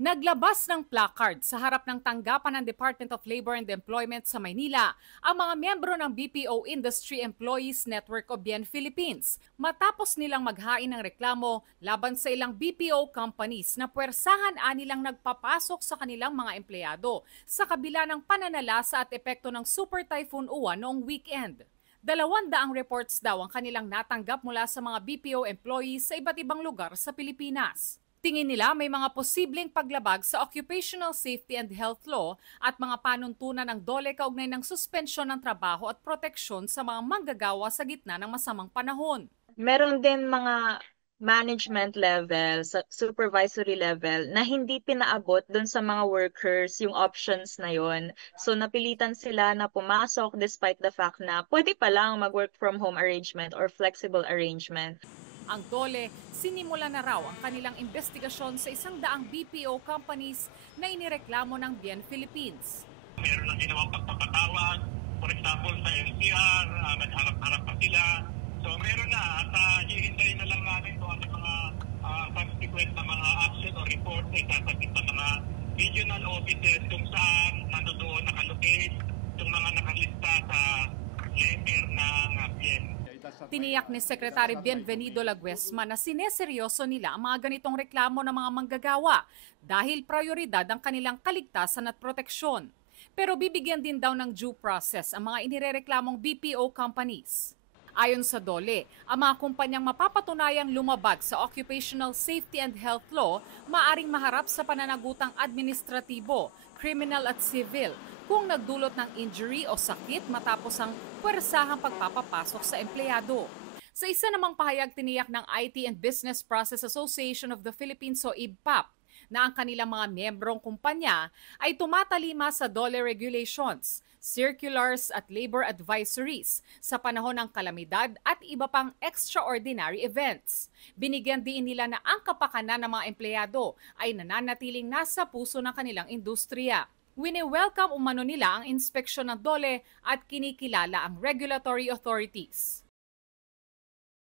Naglabas ng placard sa harap ng tanggapan ng Department of Labor and Employment sa Maynila ang mga miyembro ng BPO Industry Employees Network of Bien Philippines matapos nilang maghain ng reklamo laban sa ilang BPO companies na puwersahan anilang nagpapasok sa kanilang mga empleyado sa kabila ng pananalasa at epekto ng Super Typhoon Uwan noong weekend. 200 reports daw ang kanilang natanggap mula sa mga BPO employees sa iba't ibang lugar sa Pilipinas. Tingin nila may mga posibleng paglabag sa Occupational Safety and Health Law at mga panuntunan ng DOLE kaugnay ng suspensyon ng trabaho at proteksyon sa mga manggagawa sa gitna ng masamang panahon. Meron din mga management level, sa supervisory level, na hindi pinaabot dun sa mga workers yung options na yon. So napilitan sila na pumasok despite the fact na pwede pa lang mag-work from home arrangement or flexible arrangement. Ang DOLE, sinimula na raw ang kanilang investigasyon sa 100 BPO companies na inireklamo ng Bien Philippines. Meron lang ginawang pagpapatawag. For example, sa NCR, nagharap-harap pa sila. So meron na at hihintayin na lang namin kung ano mga subsequent na mga action o report na isasabit sa mga regional offices kung saan nandoon nakalocate yung mga nakalista sa letter ng Bien. Tiniyak ni Secretary Bienvenido Laguesma na sineseryoso nila ang mga ganitong reklamo ng mga manggagawa dahil prioridad ang kanilang kaligtasan at proteksyon. Pero bibigyan din daw ng due process ang mga inirereklamong BPO companies. Ayon sa DOLE, ang mga kumpanyang mapapatunayang lumabag sa Occupational Safety and Health Law maaring maharap sa pananagutang administratibo, criminal at civil kung nagdulot ng injury o sakit matapos ang puwersahang pagpapapasok sa empleyado. Sa isa namang pahayag tiniyak ng IT and Business Process Association of the Philippines o IBPAP na ang kanilang mga miyembrong kumpanya ay tumatalima sa DOLE regulations, circulars at labor advisories sa panahon ng kalamidad at iba pang extraordinary events. Binigyan din nila na ang kapakanan ng mga empleyado ay nananatiling nasa puso ng kanilang industriya. Wini-welcome umano nila ang inspeksyon ng DOLE at kinikilala ang regulatory authorities.